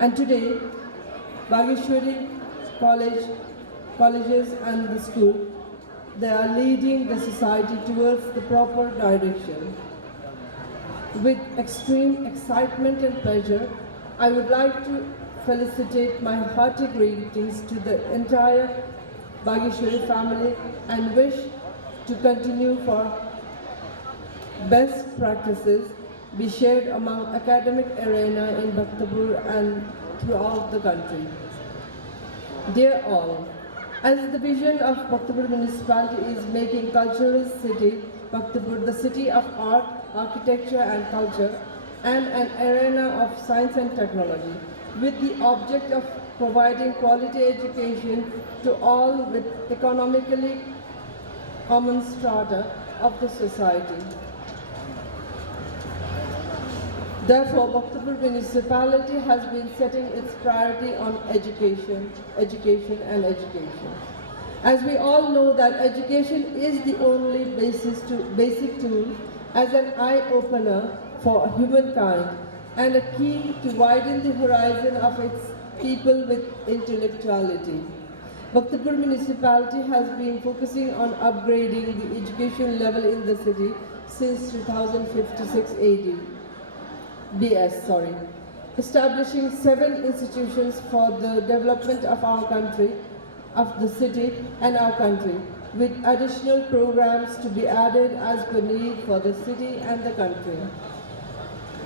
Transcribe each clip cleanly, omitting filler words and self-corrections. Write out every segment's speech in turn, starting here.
And today, Bageshwari colleges and the school, they are leading the society towards the proper direction. With extreme excitement and pleasure, I would like to felicitate my hearty greetings to the entire Bageshwari family and wish to continue for best practices be shared among academic arena in Bhaktapur and throughout the country. Dear all, as the vision of Bhaktapur municipality is making cultural city Bhaktapur the city of art, architecture and culture and an arena of science and technology with the object of providing quality education to all with economically common strata of the society. Therefore, Bhaktapur municipality has been setting its priority on education, education and education. As we all know that education is the only basic tool as an eye-opener for humankind and a key to widen the horizon of its people with intellectuality. Bhaktapur municipality has been focusing on upgrading the education level in the city since 2056 AD. Establishing 7 institutions for the development of our country, of the city and our country, with additional programs to be added as per need for the city and the country.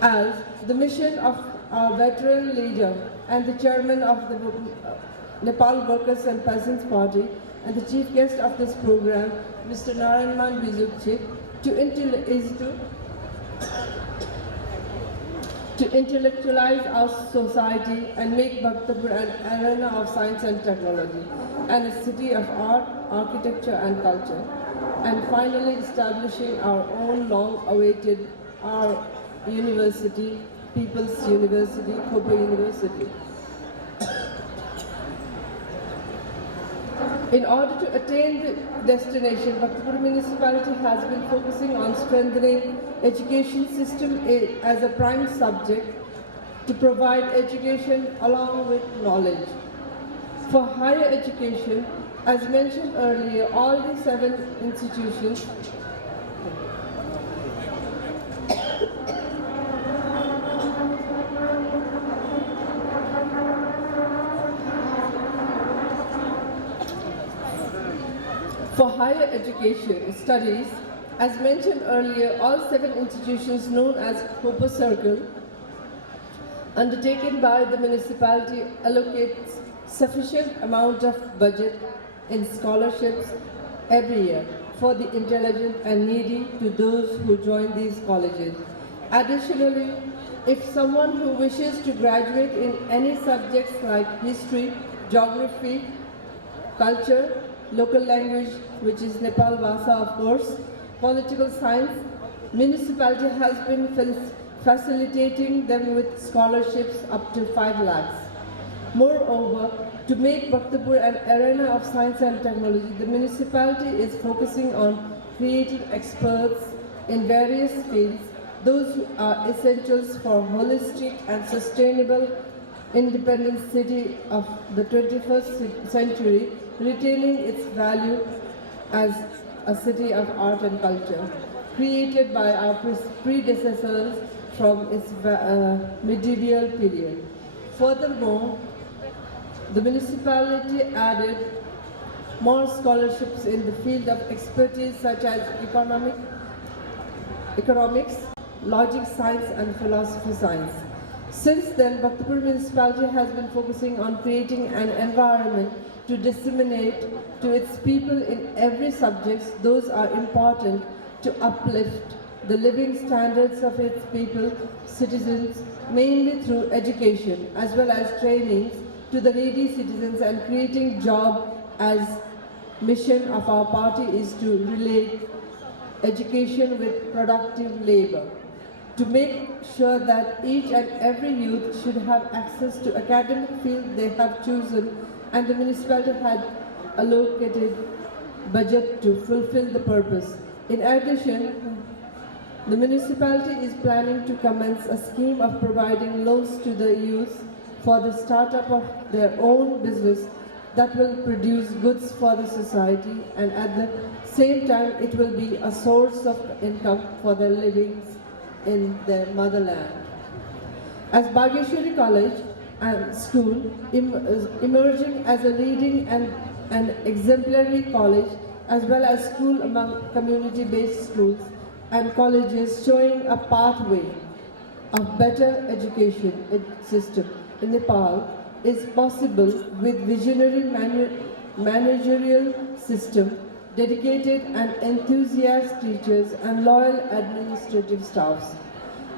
As the mission of our veteran leader and the chairman of the Nepal Workers and Peasants Party and the chief guest of this program, Mr. Narayanman Bizukchik, to intellectualize our society and make Bhaktapur an arena of science and technology and a city of art, architecture and culture. And finally establishing our own long-awaited our university, People's University, Kopa University. In order to attain the destination, Bhaktapur municipality has been focusing on strengthening education system as a prime subject to provide education along with knowledge. For higher education, as mentioned earlier, all the 7 institutions For higher education studies, as mentioned earlier, all 7 institutions known as Kopa Circle, undertaken by the municipality, allocates sufficient amount of budget in scholarships every year for the intelligent and needy to those who join these colleges. Additionally, if someone who wishes to graduate in any subjects like history, geography, culture, local language, which is Nepal Bhasa of course, political science, municipality has been facilitating them with scholarships up to 5 lakhs. Moreover, to make Bhaktapur an arena of science and technology, the municipality is focusing on creating experts in various fields, those who are essentials for holistic and sustainable independent city of the 21st century, retaining its value as a city of art and culture, created by our predecessors from its medieval period. Furthermore, the municipality added more scholarships in the field of expertise such as economics, logic science and philosophy science. Since then, Bhaktapur municipality has been focusing on creating an environment to disseminate to its people in every subject those are important to uplift the living standards of its people, citizens, mainly through education as well as trainings to the needy citizens and creating job as mission of our party is to relate education with productive labor. To make sure that each and every youth should have access to academic field they have chosen, and the municipality had allocated budget to fulfill the purpose. In addition, the municipality is planning to commence a scheme of providing loans to the youth for the startup of their own business that will produce goods for the society, and at the same time it will be a source of income for their livings in their motherland. As Bageshwari College and School is emerging as a leading and an exemplary college as well as school among community-based schools and colleges, showing a pathway of better education system in Nepal is possible with visionary managerial system, dedicated and enthusiastic teachers and loyal administrative staffs.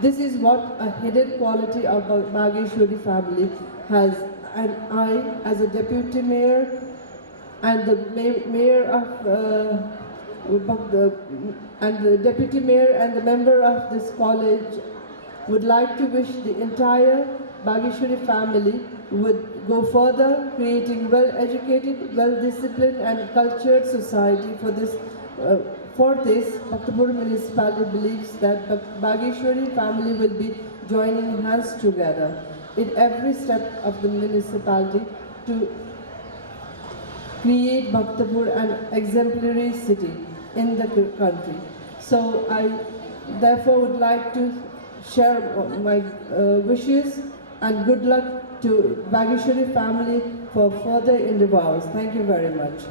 This is what a hidden quality of Bageshwari family has, and I, as a deputy mayor and the mayor of and the deputy mayor and the member of this college, would like to wish the entire Bageshwari family would go further, creating well-educated, well-disciplined and cultured society. For this, Bhaktapur municipality believes that Bageshwari family will be joining hands together in every step of the municipality to create Bhaktapur an exemplary city in the country. So I therefore would like to share my wishes and good luck to Bageshwari family for further endeavors. Thank you very much.